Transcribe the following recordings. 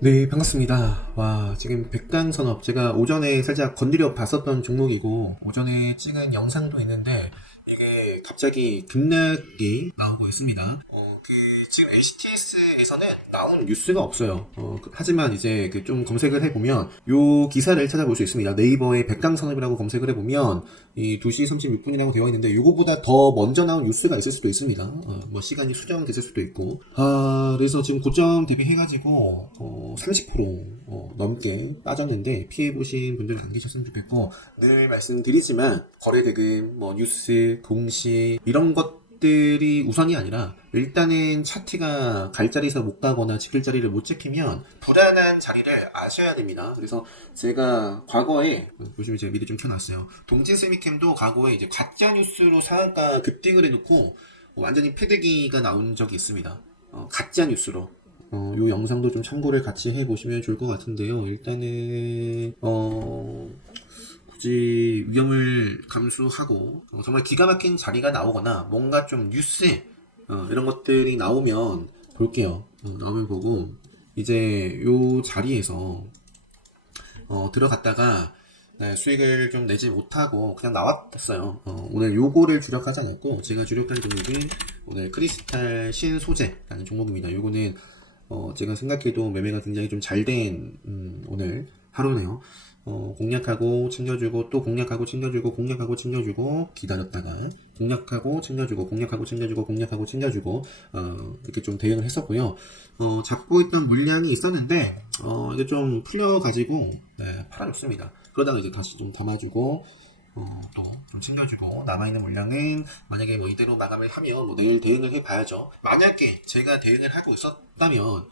네, 반갑습니다. 와, 지금 백단산업 제가 오전에 살짝 건드려 봤었던 종목이고 오전에 찍은 영상도 있는데 이게 갑자기 급락이 나오고 있습니다. 지금 HTS에서는 나온 뉴스가 없어요. 하지만 이제 좀 검색을 해보면 요 기사를 찾아볼 수 있습니다. 네이버에 백강산업이라고 검색을 해보면 이 2시 36분이라고 되어 있는데 요거보다 더 먼저 나온 뉴스가 있을 수도 있습니다. 뭐 시간이 수정됐을 수도 있고. 그래서 지금 고점 대비해가지고 30% 넘게 빠졌는데 피해보신 분들은 안 계셨으면 좋겠고, 늘 말씀드리지만 거래대금, 뭐 뉴스, 공시 이런 것들이 우선이 아니라 일단은 차트가 갈 자리에서 못 가거나 지킬 자리를 못 지키면 불안한 자리를 아셔야 됩니다. 그래서 제가 과거에 요즘 이제 미리 좀 켜놨어요. 동진 세미캠도 과거에 이제 가짜 뉴스로 상한가 급등을 해놓고 완전히 패대기가 나온 적이 있습니다. 가짜 뉴스로. 요 영상도 좀 참고를 같이 해보시면 좋을 것 같은데요. 일단은 굳이 위험을 감수하고 정말 기가 막힌 자리가 나오거나 뭔가 좀 뉴스 이런 것들이 나오면 볼게요. 나오면 보고 이제 요 자리에서 들어갔다가 네, 수익을 좀 내지 못하고 그냥 나왔어요. 오늘 요거를 주력하지 않았고 제가 주력한 종목은 오늘 크리스탈 신소재라는 종목입니다. 요거는 제가 생각해도 매매가 굉장히 좀 잘 된 오늘 하루네요. 공략하고 챙겨주고 또 공략하고 챙겨주고 공략하고 챙겨주고 기다렸다가 공략하고 챙겨주고 공략하고 챙겨주고 공략하고 챙겨주고 이렇게 좀 대응을 했었고요. 잡고 있던 물량이 있었는데 이게 좀 풀려가지고 네, 팔아줬습니다. 그러다가 이제 다시 좀 담아주고 또 좀 챙겨주고 남아있는 물량은 만약에 뭐 이대로 마감을 하면 뭐 내일 대응을 해봐야죠. 만약에 제가 대응을 하고 있었다면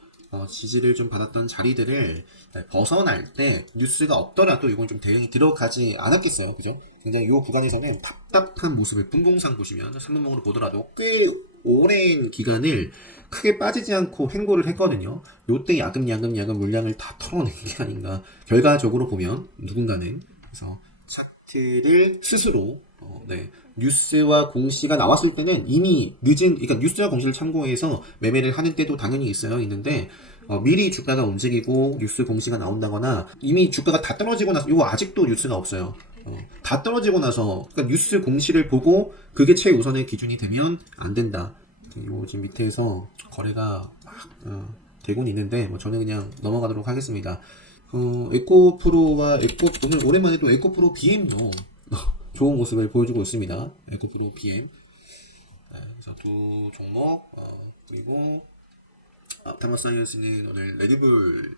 지지를 좀 받았던 자리들을 벗어날 때 뉴스가 없더라도 이건 좀 대응이 들어가지 않았겠어요. 그죠? 굉장히 이 구간에서는 답답한 모습을 분봉상 보시면 3분봉으로 보더라도 꽤 오랜 기간을 크게 빠지지 않고 횡보를 했거든요. 요때 야금야금 물량을 다 털어낸 게 아닌가. 결과적으로 보면 누군가는 그래서 차트를 스스로 네, 뉴스와 공시가 나왔을 때는 이미 늦은, 그러니까 뉴스와 공시를 참고해서 매매를 하는 때도 당연히 있는데 미리 주가가 움직이고 뉴스 공시가 나온다거나 이미 주가가 다 떨어지고 나서 이거 아직도 뉴스가 없어요. 다 떨어지고 나서 그러니까 뉴스 공시를 보고 그게 최우선의 기준이 되면 안 된다. 요 지금 밑에서 거래가 막 되곤 있는데 뭐 저는 그냥 넘어가도록 하겠습니다. 에코프로와 오늘 오랜만에 또 에코프로 BM도 좋은 모습을 보여주고 있습니다. 에코프로 BM. 네, 그래서 두 종목, 그리고 타마사이언스는 오늘 레드불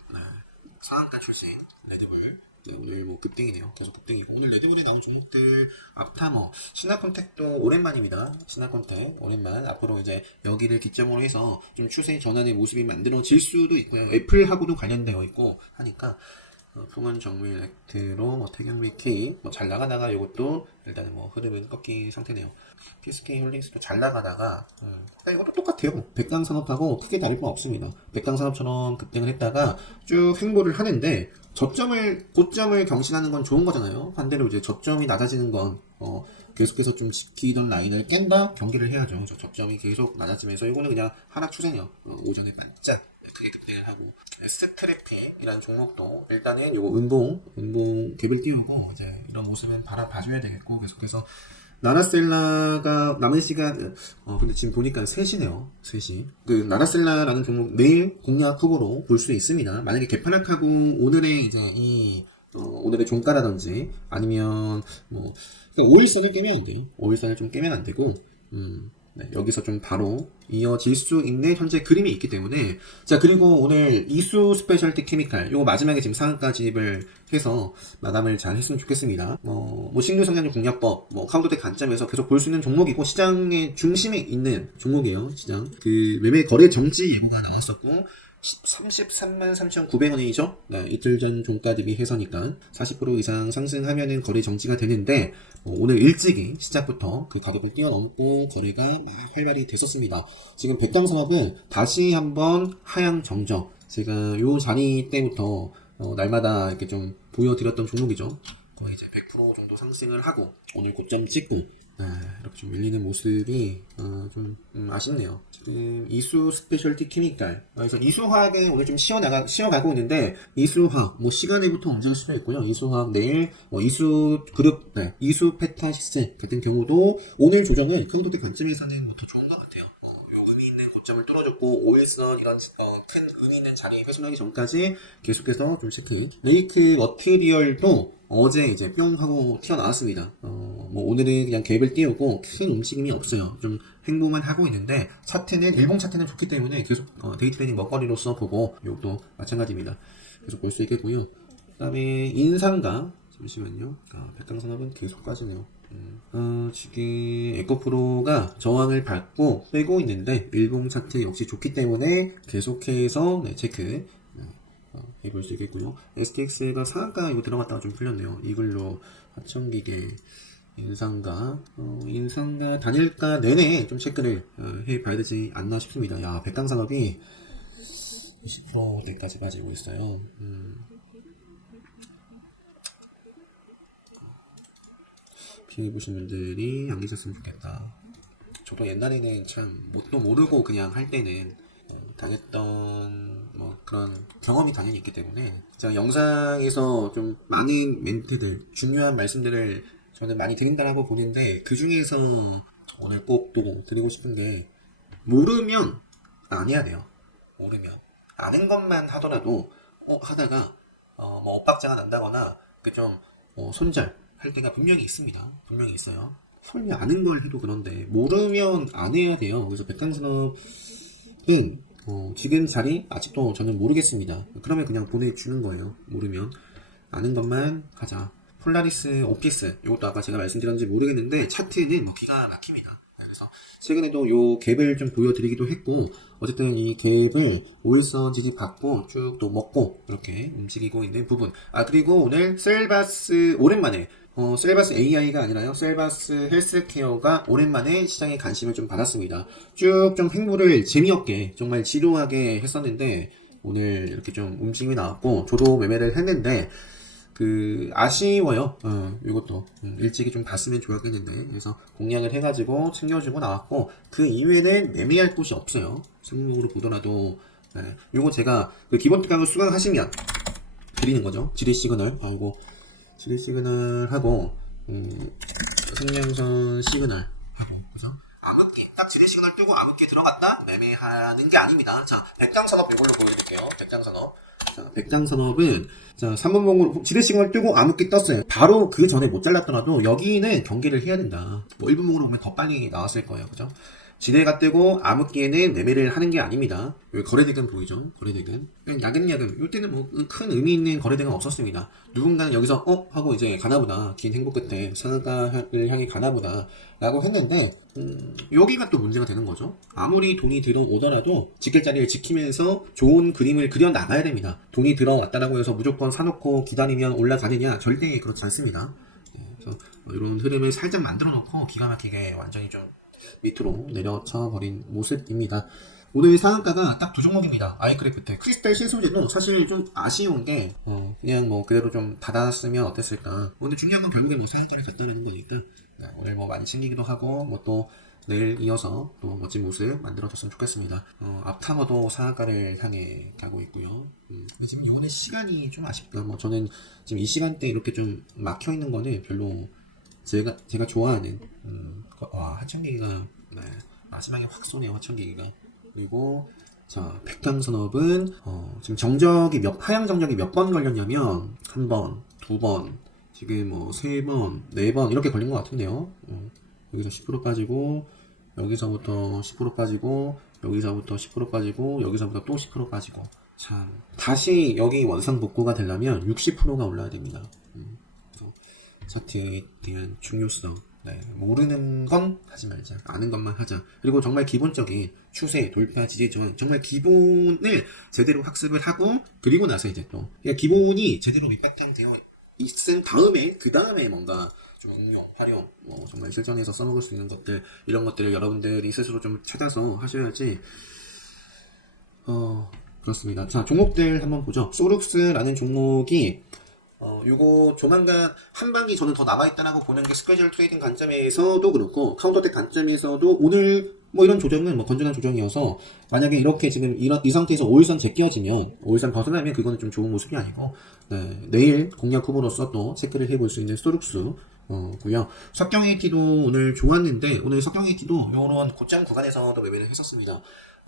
상한가 출신 레드불. 네, 오늘 뭐 급등이네요. 계속 급등이고 오늘 레드불에 나온 종목들 앞타머, 신화콘텍도 오랜만입니다. 신화콘텍 오랜만. 앞으로 이제 여기를 기점으로 해서 좀 추세 전환의 모습이 만들어질 수도 있고요. 애플하고도 관련되어 있고 하니까 풍원 정밀 액트로 뭐 태경미 K 뭐 잘 나가다가 이것도 일단은 뭐 흐름은 꺾인 상태네요. PSK 홀딩스도 잘 나가다가 이것도 똑같아요. 백강산업하고 크게 다를 건 없습니다. 백강산업처럼 급등을 했다가 쭉 횡보를 하는데 고점을 경신하는 건 좋은 거잖아요. 반대로 이제 저점이 낮아지는 건 계속해서 좀 지키던 라인을 깬다 경기를 해야죠. 저점이 계속 낮아지면서 이거는 그냥 하락 추세네요. 오전에 반짝 크게 급등을 하고 스트래픽이라는 종목도 일단은 요거 은봉 갭을 띄우고 이제 이런 모습은 바라봐줘야 되겠고 계속해서 나라셀라가 남은 시간 근데 지금 보니까 3시네요. 3시 그 나라셀라라는 종목 내일 공략 후보로 볼 수 있습니다. 만약에 개판학하고 오늘의 이제 오늘의 종가라든지 아니면 뭐 그러니까 5일선을 깨면 안 돼요. 5일선을 좀 깨면 안 되고 네, 여기서 좀 바로 이어질 수 있는 현재 그림이 있기 때문에 자 그리고 오늘 이수 스페셜티 케미칼 요거 마지막에 지금 상한가 진입을 해서 마감을 잘 했으면 좋겠습니다. 뭐 신규 성장률 공략법 뭐 카운터대 관점에서 계속 볼 수 있는 종목이고 시장의 중심에 있는 종목이에요. 시장 그 매매 거래 정지 예고가 나왔었고 33만 3,900원이죠. 네, 이틀 전 종가 대비해서니까 40% 이상 상승하면은 거래 정지가 되는데 오늘 일찍이 시작부터 그 가격을 뛰어넘고 거래가 막 활발히 됐었습니다. 지금 백강산업은 다시 한번 하향 정정. 제가 요 자리 때부터 날마다 이렇게 좀 보여드렸던 종목이죠. 거의 이제 100% 정도 상승을 하고 오늘 고점 찍고 네, 이렇게 좀 밀리는 모습이 좀 아쉽네요. 지금 이수 스페셜티 케미칼. 그래서 이수화학은 오늘 좀 쉬어가고 있는데 이수화학 뭐 시간에부터 움직일 수도 있고요. 이수화학 내일 뭐 이수 그룹 이수 페타시스 같은 경우도 오늘 조정은 크로도대 관점에서는 뭐 더 좋은 것 같아요. 요 의미 있는 고점을 뚫어줬고 5일선 이런 큰 의미 있는 자리 훼손하기 전까지 계속해서 좀 체크. 레이크 머티리얼도 어제 이제 뿅 하고 튀어나왔습니다. 뭐 오늘은 그냥 갭을 띄우고 큰 움직임이 없어요. 좀 행보만 하고 있는데 차트는 일봉 차트는 좋기 때문에 계속 데이 트레이딩 먹거리로서 보고 이것도 마찬가지입니다. 계속 볼 수 있겠고요. 그다음에 인상가 잠시만요. 백강산업은 계속 빠지네요. 지금 에코프로가 저항을 받고 빼고 있는데 일봉 차트 역시 좋기 때문에 계속해서 체크 해볼 수 있겠고요. STX가 상한가 이거 들어갔다가 좀 풀렸네요. 이글로 하청기계 인상가 단일가 내내 좀 체크를 해봐야 되지 않나 싶습니다. 야, 백강산업이 20%대까지 빠지고 있어요. 피해보신 분들이 안 계셨으면 좋겠다. 저도 옛날에는 참 뭣도 모르고 그냥 할 때는 당했던 뭐 그런 경험이 당연히 있기 때문에 제가 영상에서 좀 많은 멘트들 중요한 말씀들을 저는 많이 드린다라고 보는데 그 중에서 오늘 꼭 또 드리고 싶은 게 모르면 안 해야 돼요. 모르면 아는 것만 하더라도 하다가 뭐 엇박자가 난다거나 그 좀 손절 할 때가 분명히 있습니다. 분명히 있어요. 설명 아는 걸 해도 그런데 모르면 안 해야 돼요. 그래서 백단산업은 지금 자리 아직도 저는 모르겠습니다. 그러면 그냥 보내주는 거예요. 모르면 아는 것만 하자. 폴라리스 오피스 이것도 아까 제가 말씀드렸는지 모르겠는데 차트는 뭐 기가 막힙니다. 그래서 최근에도 요 갭을 좀 보여드리기도 했고 어쨌든 이 갭을 5일선 지지 받고 쭉 또 먹고 이렇게 움직이고 있는 부분. 그리고 오늘 셀바스 오랜만에 셀바스 AI가 아니라요. 셀바스 헬스케어가 오랜만에 시장에 관심을 좀 받았습니다. 쭉 좀 행보를 재미없게 정말 지루하게 했었는데 오늘 이렇게 좀 움직임이 나왔고 저도 매매를 했는데 아쉬워요. 이것도 일찍이 좀 봤으면 좋았겠는데 그래서 공략을 해가지고 챙겨주고 나왔고 그 이후에는 매매할 곳이 없어요. 승목으로 보더라도 요거 제가 그 기본 특강을 수강하시면 드리는 거죠. 지리 시그널 지리 시그널 하고 생명선 시그널 하고 그래서 암흑기 딱 지리 시그널 뜨고 암흑기 들어갔다 매매하는 게 아닙니다. 자, 백장산업 이걸로 보여드릴게요. 백장산업. 자, 백장산업은 자 3분봉으로 지뢰 시그널 뜨고 암흑기 떴어요. 바로 그 전에 못 잘랐더라도 여기는 경계를 해야 된다. 뭐 1분봉으로 보면 더 빨리 나왔을 거예요. 그죠? 지뢰가 뜨고 암흑기에는 매매를 하는 게 아닙니다. 여기 거래대금 보이죠? 거래대금. 그냥 야금야금. 이때는 뭐 큰 의미 있는 거래대금 없었습니다. 누군가는 여기서 하고 이제 가나보다. 긴 행보 끝에 상한가를 향해 가나보다 라고 했는데 여기가 또 문제가 되는 거죠. 아무리 돈이 들어오더라도 지킬 자리를 지키면서 좋은 그림을 그려 나가야 됩니다. 돈이 들어왔다라고 해서 무조건 사놓고 기다리면 올라가느냐? 절대 그렇지 않습니다. 그래서 이런 흐름을 살짝 만들어 놓고 기가 막히게 완전히 좀 밑으로 내려쳐 버린 모습입니다. 오늘 상한가가 딱 두 종목입니다. 아이크래프트, 크리스탈 신소재도 사실 좀 아쉬운 게 그냥 뭐 그대로 좀 받았으면 어땠을까. 오늘 중요한 건 결국에 뭐 상한가를 갖다라는 거니까 오늘 뭐 많이 챙기기도 하고 뭐 또 내일 이어서 또 멋진 모습 만들어줬으면 좋겠습니다. 앞타머도 상한가를 향해 가고 있고요. 지금 요번에 시간이 좀 아쉽다. 뭐 저는 지금 이 시간대 이렇게 좀 막혀 있는 거는 별로 제가 좋아하는 하청기기가 마지막에 확 쏘네요. 하청기기가. 그리고 자 백강산업은 지금 하향 정적이 몇 번 걸렸냐면 한 번, 두 번, 지금 뭐 세 번, 네 번 이렇게 걸린 것 같은데요. 여기서 10% 빠지고 여기서부터 10% 빠지고 여기서부터 10% 빠지고 여기서부터 또 10% 빠지고 참 다시 여기 원상 복구가 되려면 60%가 올라야 됩니다. 그래서 차트에 대한 중요성 모르는 건 하지 말자. 아는 것만 하자. 그리고 정말 기본적인 추세, 돌파, 지지, 저항 정말 기본을 제대로 학습을 하고 그리고 나서 이제 또 기본이 제대로 밑바탕되어 있은 다음에 그 다음에 뭔가 좀 응용, 활용, 뭐 정말 실전에서 써먹을 수 있는 것들 이런 것들을 여러분들이 스스로 좀 찾아서 하셔야지. 그렇습니다. 자, 종목들 한번 보죠. 소룩스라는 종목이 요거 조만간 한 방이 저는 더 남아있다라고 보는 게 스케줄 트레이딩 관점에서도 그렇고 카운터텍 관점에서도 오늘 뭐 이런 조정은 뭐 건전한 조정이어서 만약에 이렇게 지금 이 상태에서 5일선 제껴지면 5일선 벗어나면 그거는 좀 좋은 모습이 아니고 내일 공략 후보로서 또 체크를 해볼 수 있는 스토룩스 고요. 석경 AT도 오늘 좋았는데 오늘 석경 AT도 요런 고점 구간에서도 매매를 했었습니다.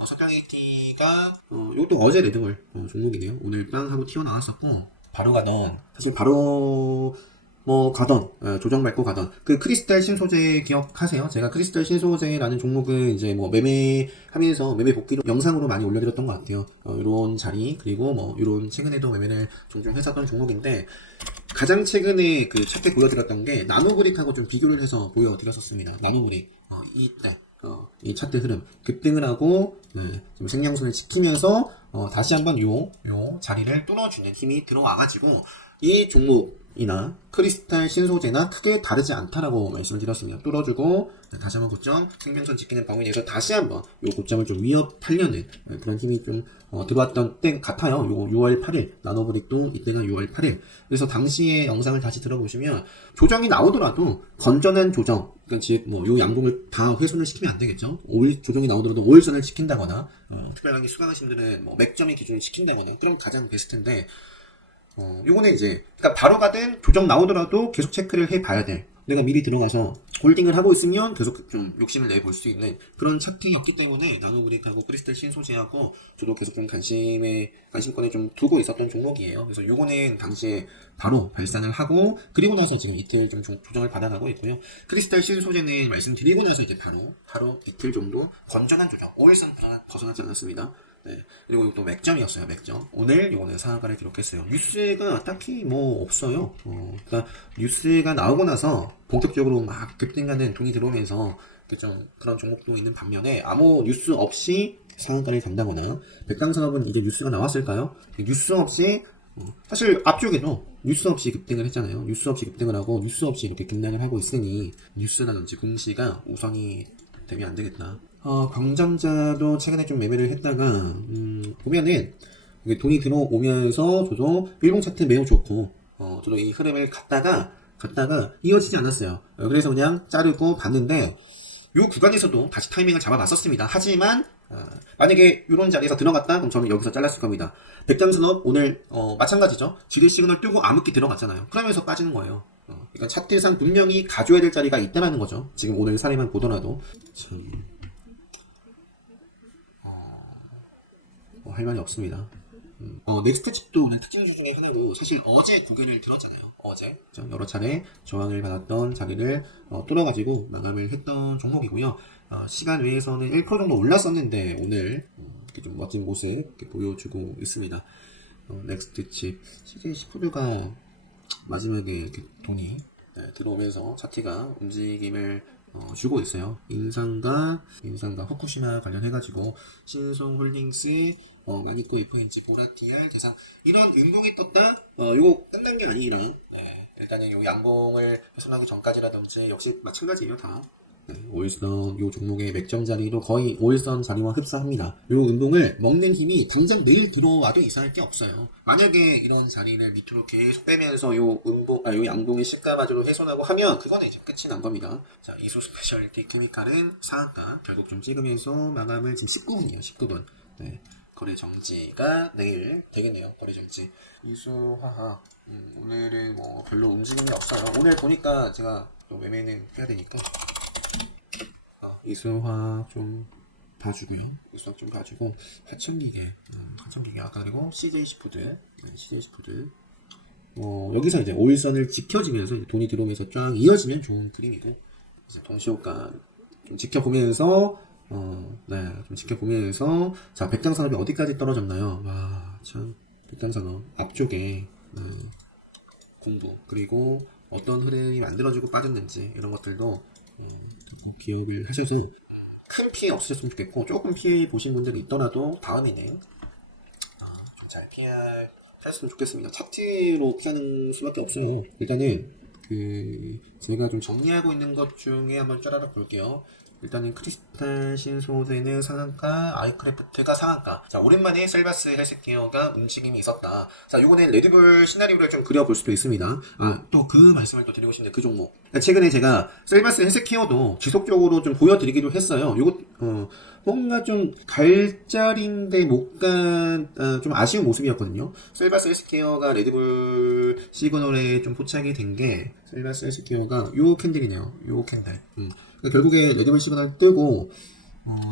석경 AT가 이것도 어제 레드걸 종목이네요. 오늘 빵 하고 튀어나왔었고 바로 가던 사실 바로 뭐 가던 조정 밟고 가던 그 크리스탈 신소재 기억하세요? 제가 크리스탈 신소재라는 종목을 이제 뭐 매매하면서 매매 복귀로 영상으로 많이 올려드렸던 것 같아요. 이런 자리 그리고 뭐 이런 최근에도 매매를 종종 했었던 종목인데 가장 최근에 그 차트 보여드렸던 게 나노브릭하고 좀 비교를 해서 보여드렸었습니다. 나노브릭 이때 이 차트 흐름 급등을 하고 좀 생명선을 지키면서 다시 한번 요 자리를 뚫어주는 힘이 들어와가지고 이 종목이나 크리스탈 신소재나 크게 다르지 않다라고 말씀을 드렸습니다. 뚫어주고 다시 한번 고점 생명선 지키는 방향에 대해서 다시 한번 요 고점을 좀 위협하려는 그런 힘이 좀 들어왔던 때 같아요. 요 6월 8일 나노브릭도 이때가 6월 8일 그래서 당시의 영상을 다시 들어보시면 조정이 나오더라도 건전한 조정 그러니까 즉 뭐 요 양봉을 다 훼손을 시키면 안 되겠죠. 5일 조정이 나오더라도 5일선을 지킨다거나 특별하게 수강하신 분들은 뭐 맥점의 기준을 지킨다거나 그럼 가장 베스트인데 요거는 이제 그러니까 바로 가든 조정 나오더라도 계속 체크를 해봐야 돼. 내가 미리 들어가서 홀딩을 하고 있으면 계속 좀 욕심을 내볼 수 있는 그런 차트였기 때문에 나노브릭하고 크리스탈 신소재하고 저도 계속 좀 관심권에 좀 두고 있었던 종목이에요. 그래서 요거는 당시에 바로 발산을 하고 그리고 나서 지금 이틀 좀 조정을 받아가고 있고요. 크리스탈 신소재는 말씀드리고 나서 이제 바로 이틀 정도 건전한 조정 5일선 벗어나지 않았습니다. 네. 그리고 또 맥점이었어요, 맥점. 오늘 요거는 상한가를 기록했어요. 뉴스가 딱히 뭐 없어요. 그러니까 뉴스가 나오고 나서 본격적으로 막 급등하는 돈이 들어오면서 좀 그런 종목도 있는 반면에 아무 뉴스 없이 상한가를 간다거나 백강산업은 이제 뉴스가 나왔을까요? 뉴스 없이 사실 앞쪽에도 뉴스 없이 급등을 했잖아요. 뉴스 없이 급등을 하고 뉴스 없이 이렇게 급락을 하고 있으니 뉴스라든지 공시가 우선이 되면 안 되겠다. 광전자도 최근에 좀 매매를 했다가 보면은 이게 돈이 들어오면서 저도 일봉 차트 매우 좋고 저도 이 흐름을 갔다가 이어지지 않았어요. 그래서 그냥 자르고 봤는데 요 구간에서도 다시 타이밍을 잡아봤었습니다. 하지만 만약에 이런 자리에서 들어갔다 그럼 저는 여기서 잘랐을 겁니다. 백장산업 오늘 마찬가지죠. 지대 시그널 뜨고 암흑기 들어갔잖아요. 그러면서 빠지는 거예요. 그러니까 차트상 분명히 가져야 될 자리가 있다라는 거죠. 지금 오늘 사례만 보더라도 참 할 말이 없습니다. 넥스트 칩도 오늘 특징주 중에 하나로 사실 어제 고개를 들었잖아요. 어제 여러 차례 저항을 받았던 자리를 뚫어가지고 마감을 했던 종목이고요. 시간 외에서는 1% 정도 올랐었는데 오늘 이렇게 좀 멋진 모습 이렇게 보여주고 있습니다. 넥스트 칩 CJ10가 마지막에 이렇게 돈이 들어오면서 차트가 움직임을 주고 있어요. 인상과 후쿠시마 관련해가지고 신성홀딩스, 마니코 F인지 보라TR 대상 이런 은봉이 떴다. 이거 끝난 게 아니라 일단은 요 양봉을 훼손하기 전까지라든지 역시 마찬가지예요 다. 5일선 요 종목의 맥점 자리로 거의 5일선 자리와 흡사합니다. 요 운동을 먹는 힘이 당장 내일 들어와도 이상할 게 없어요. 만약에 이런 자리를 밑으로 계속 빼면서 요 양봉의 시가마저로 훼손하고 하면 그거는 이제 끝이 난 겁니다. 자, 이수 스페셜티 케미칼은 상한가 결국 좀 찍으면서 마감을 지금 19분이에요. 19분. 네. 거래 정지가 내일 되겠네요. 거래 정지. 이수화학. 오늘은 뭐 별로 움직임이 없어요. 오늘 보니까 제가 또 매매는 해야 되니까. 이수화 좀 봐주고요. 이수화 좀 봐주고 하천기계 아까 그리고 CJ시푸드 여기서 이제 5일선을 지켜지면서 이제 돈이 들어오면서 쫙 이어지면 좋은 그림이고 이제 동시효과 좀 지켜보면서 좀 지켜보면서 자 백장산업이 어디까지 떨어졌나요? 와 참 백장산업 앞쪽에 공부 그리고 어떤 흐름이 만들어지고 빠졌는지 이런 것들도 기억을 하셔서 큰 피해 없으셨으면 좋겠고 조금 피해 보신 분들이 있더라도 다음에는 좀 잘 피하셨으면 좋겠습니다. 차트로 피하는 수밖에 없어요. 일단은 제가 좀 정리하고 있는 것 중에 한번 짜라락 볼게요. 일단은 크리스탈 신소재는 상한가, 아이크래프트가 상한가. 자, 오랜만에 셀바스 헬스케어가 움직임이 있었다. 자, 요거는 레드불 시나리오를 좀 그려볼 수도 있습니다. 아, 또 그 말씀을 또 드리고 싶네요. 그 종목. 그러니까 최근에 제가 셀바스 헬스케어도 지속적으로 좀 보여드리기도 했어요. 요거, 뭔가 좀 갈자리인데 못 간, 좀 아쉬운 모습이었거든요. 셀바스 헬스케어가 레드불 시그널에 좀 포착이 된 게, 셀바스 헬스케어가 요 캔들이네요. 요 캔들. 그러니까 결국에 레드불 시그널 뜨고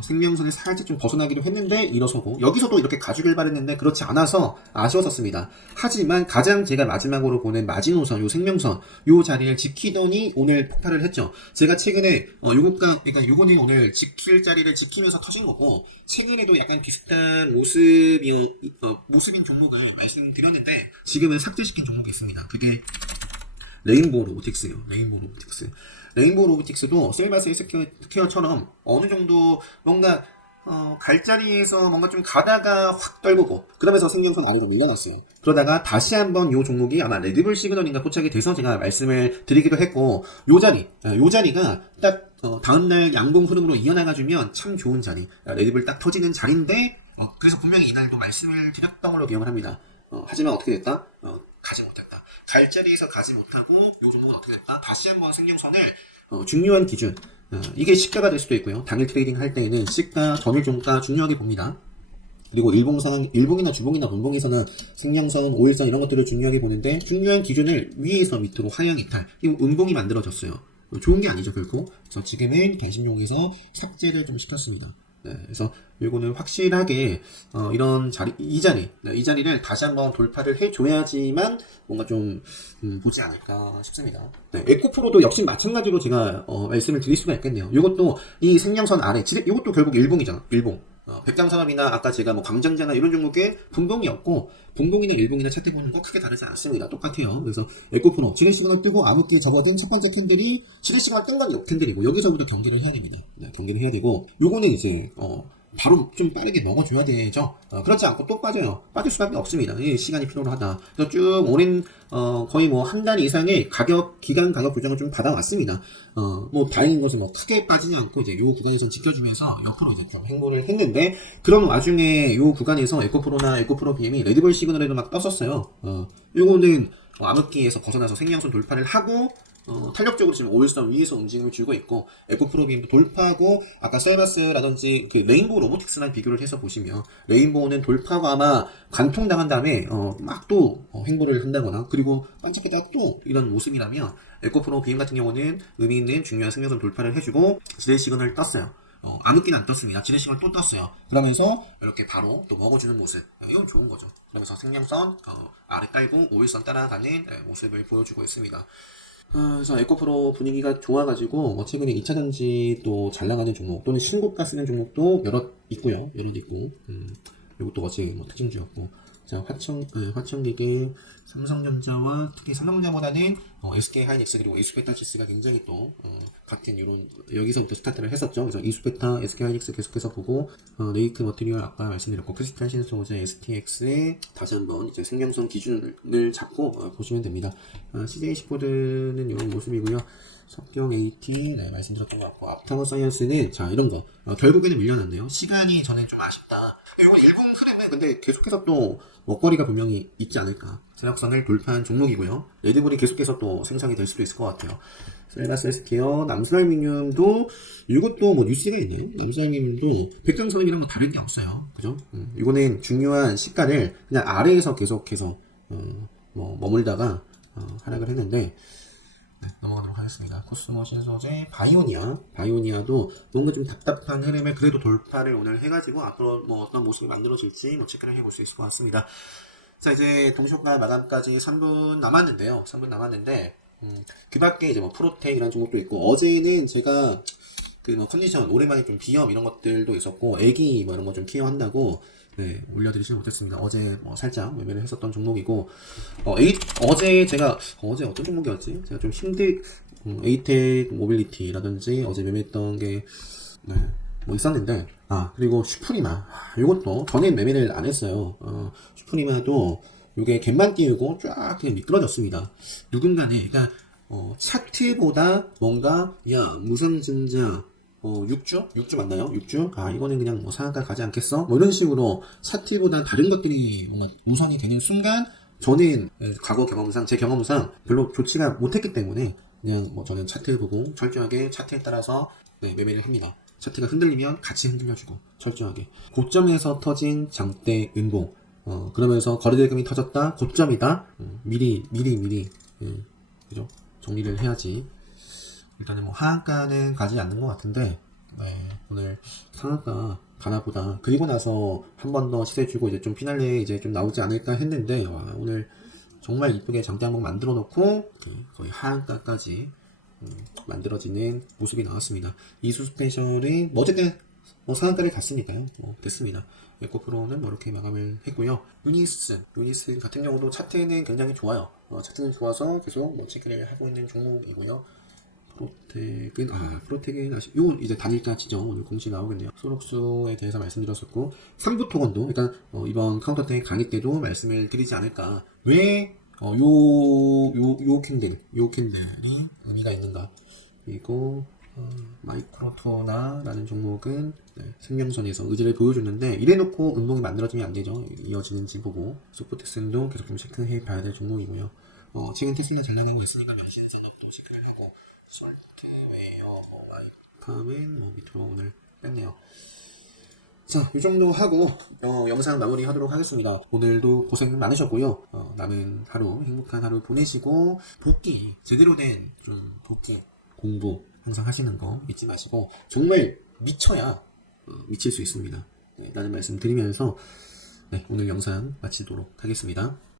생명선을 살짝 좀 벗어나기도 했는데 일어서고 여기서도 이렇게 가주길 바랬는데 그렇지 않아서 아쉬웠었습니다. 하지만 가장 제가 마지막으로 보낸 마지노선 요 생명선 요 자리를 지키더니 오늘 폭발을 했죠. 제가 최근에 요거가 그러니까 요거는 오늘 지킬 자리를 지키면서 터진 거고 최근에도 약간 비슷한 모습인 종목을 말씀드렸는데 지금은 삭제시킨 종목이 있습니다. 그게 레인보우 로보틱스요. 레인보우 로보틱스. 레인보우 로보틱스도 셀바스 헬스케어처럼 어느 정도 뭔가 갈자리에서 뭔가 좀 가다가 확 떨구고 그러면서 생명선 아래로 밀려났어요. 그러다가 다시 한번 요 종목이 아마 레드불 시그널인가 포착이 돼서 제가 말씀을 드리기도 했고 요 자리가 딱 다음날 양봉 흐름으로 이어나가주면 참 좋은 자리. 레드불 딱 터지는 자리인데 그래서 분명히 이날도 말씀을 드렸던 걸로 기억을 합니다. 하지만 어떻게 됐다? 가지 못했다. 갈자리에서 가지 못하고 요 종목은 어떻게 됐다? 다시 한번 생명선을 중요한 기준 이게 시가가 될 수도 있고요. 당일 트레이딩 할 때에는 시가, 전일 종가 중요하게 봅니다. 그리고 일봉이나 주봉이나 본봉에서는 생명선, 5일선 이런 것들을 중요하게 보는데 중요한 기준을 위에서 밑으로 하향 이탈 이 음봉이 만들어졌어요. 좋은 게 아니죠 결코. 그래서 지금은 단신용에서 삭제를 좀 시켰습니다. 네, 그래서 요거는 확실하게 이런 자리 이 자리를 다시 한번 돌파를 해줘야지만 뭔가 좀 보지 않을까 싶습니다. 네, 에코프로도 역시 마찬가지로 제가 말씀을 드릴 수가 있겠네요. 이것도 이 생명선 아래 이것도 결국 일봉이잖아. 일봉. 백장산업이나 아까 제가 뭐 광장자나 이런 종목의 분봉이었고 분봉이나 일봉이나 차트 보는 거 크게 다르지 않습니다. 똑같아요. 그래서 에코프로 지렛 시그널 뜨고 암흑기에 접어든 첫 번째 캔들이 지렛 시그널 뜬 건 옆 캔들이고 여기서부터 경계를 해야 됩니다. 네, 경계를 해야 되고 요거는 이제 바로 좀 빠르게 먹어줘야 되죠. 그렇지 않고 또 빠져요. 빠질 수밖에 없습니다. 시간이 필요로 하다. 그래서 쭉 오랜 거의 뭐 한 달 이상의 기간 가격 조정을 좀 받아왔습니다. 뭐 다행인 것은 뭐 크게 빠지지 않고 이제 요 구간에서 지켜주면서 옆으로 이제 좀 행보를 했는데 그런 와중에 요 구간에서 에코프로나 에코프로 BM이 레드불 시그널에도 막 떴었어요. 요거는 암흑기에서 벗어나서 생명선 돌파를 하고 탄력적으로 지금 5일선 위에서 움직임을 주고 있고 에코프로빔도 돌파하고 아까 셀바스라든지 그 레인보우 로보틱스랑 비교를 해서 보시면 레인보우는 돌파하고 아마 관통당한 다음에 막 또 행보를 한다거나 그리고 반짝했다가 또 이런 모습이라면 에코프로빔 같은 경우는 의미 있는 중요한 생명선 돌파를 해주고 지렛 시그널 떴어요. 암흑기는 안 떴습니다. 지렛 시그널 또 떴어요. 그러면서 이렇게 바로 또 먹어주는 모습 이건 좋은 거죠. 그러면서 생명선 아래 깔고 5일선 따라가는 모습을 보여주고 있습니다. 그래서 에코프로 분위기가 좋아가지고 최근에 2차전지 또 잘 나가는 종목 또는 신고가 쓰는 종목도 여럿 있고요. 이것도 어제 뭐 특징주였고 자 화천기계 삼성전자와 특히 삼성전자보다는 SK하이닉스 그리고 이수페타치스가 굉장히 또 같은 이런 여기서부터 스타트를 했었죠. 그래서 이수페타, SK하이닉스 계속해서 보고 레이크 머티리얼 아까 말씀드렸고 크리스탈 신소재, STX에 다시 한번 이제 생명선 기준을 잡고 보시면 됩니다. CJ14는 이런 모습이고요. 석경 AT 말씀드렸던 것 같고 앞타워 사이언스는 자 이런 거 결국에는 밀려났네요. 시간이 저는 좀 아쉽다. 이건 일본 흐름은 근데 계속해서 또 먹거리가 분명히 있지 않을까. 세력선을 돌파한 종목이고요. 레드불이 계속해서 또 생성이 될 수도 있을 것 같아요. 셀바스 헬스케어, 남스알미늄도 이것도 뭐 뉴스가 있네요. 남스알미늄도 백장선이랑 뭐 다른 게 없어요. 그죠? 이거는 중요한 시가를 그냥 아래에서 계속해서 뭐 머물다가 하락을 했는데 넘어가도록 하겠습니다. 코스모 신소재, 바이오니아도 뭔가 좀 답답한 흐름에 그래도 돌파를 오늘 해가지고 앞으로 뭐 어떤 모습이 만들어질지 뭐 체크를 해볼 수 있을 것 같습니다. 자 이제 동시효과 마감까지 3분 남았는데요. 3분 남았는데 그 밖에 이제 뭐 프로텍 이런 종목도 있고 어제는 제가 그 뭐 컨디션 오랜만에 좀 비염 이런 것들도 있었고 애기 뭐 이런 거 좀 케어한다고 올려드리지 못했습니다. 어제 뭐 살짝 매매를 했었던 종목이고 어제 어떤 종목이었지? 제가 좀 에이텍 모빌리티라든지 어제 매매했던 게 뭐 있었는데 그리고 슈프리마 이것도 전엔 매매를 안 했어요. 슈프리마도 요게 갭만 띄우고 쫙 그냥 미끄러졌습니다. 누군가는 그러니까 차트보다 뭔가 무삼전자 6주? 6주 맞나요? 6주? 아, 이거는 그냥 뭐 상한가 가지 않겠어? 뭐 이런 식으로 차트보다 다른 것들이 뭔가 우선이 되는 순간, 저는 과거 경험상, 제 경험상 별로 좋지가 못했기 때문에 그냥 뭐 저는 차트 보고 철저하게 차트에 따라서 매매를 합니다. 차트가 흔들리면 같이 흔들려주고 철저하게 고점에서 터진 장대 음봉, 그러면서 거래대금이 터졌다, 고점이다, 미리 그죠? 정리를 해야지. 일단은 뭐 하한가는 가지 않는 것 같은데, 오늘 상한가 가나보다. 그리고 나서 한 번 더 시세 주고 이제 좀 피날레 이제 좀 나오지 않을까 했는데, 와, 오늘 정말 이쁘게 장대 한번 만들어 놓고 거의 하한가까지 만들어지는 모습이 나왔습니다. 이수 스페셜이 뭐 어쨌든 뭐 상한가를 갔으니까요. 됐습니다. 에코프로는 뭐 이렇게 마감을 했고요. 유니스 같은 경우도 차트는 굉장히 좋아요. 차트는 좋아서 계속 뭐 체크를 하고 있는 종목이고요. 프로텍은 요 이제 단일가치죠. 오늘 공시 나오겠네요. 소록수에 대해서 말씀드렸었고, 삼부토건도 일단 이번 카운터 때 강의 때도 말씀을 드리지 않을까. 왜 요 캔들이 의미가 있는가. 그리고 마이크로토나라는 종목은 생명선에서 의지를 보여줬는데, 이래놓고 운동이 만들어지면 안 되죠. 이어지는지 보고. 소프텍슨도 계속 좀 체크해 봐야 될 종목이고요. 지금 테슬라 잘 나가고 있으니까 명시해서 또 체크를 하고, 솔트웨어, 마이크하면 밑으로 오늘 뺐네요. 자, 이 정도 하고 영상 마무리 하도록 하겠습니다. 오늘도 고생 많으셨고요. 남은 하루 행복한 하루 보내시고, 제대로 된 좀 복귀 공부 항상 하시는 거 잊지 마시고, 정말 미쳐야 미칠 수 있습니다. 라는 말씀 드리면서 오늘 영상 마치도록 하겠습니다.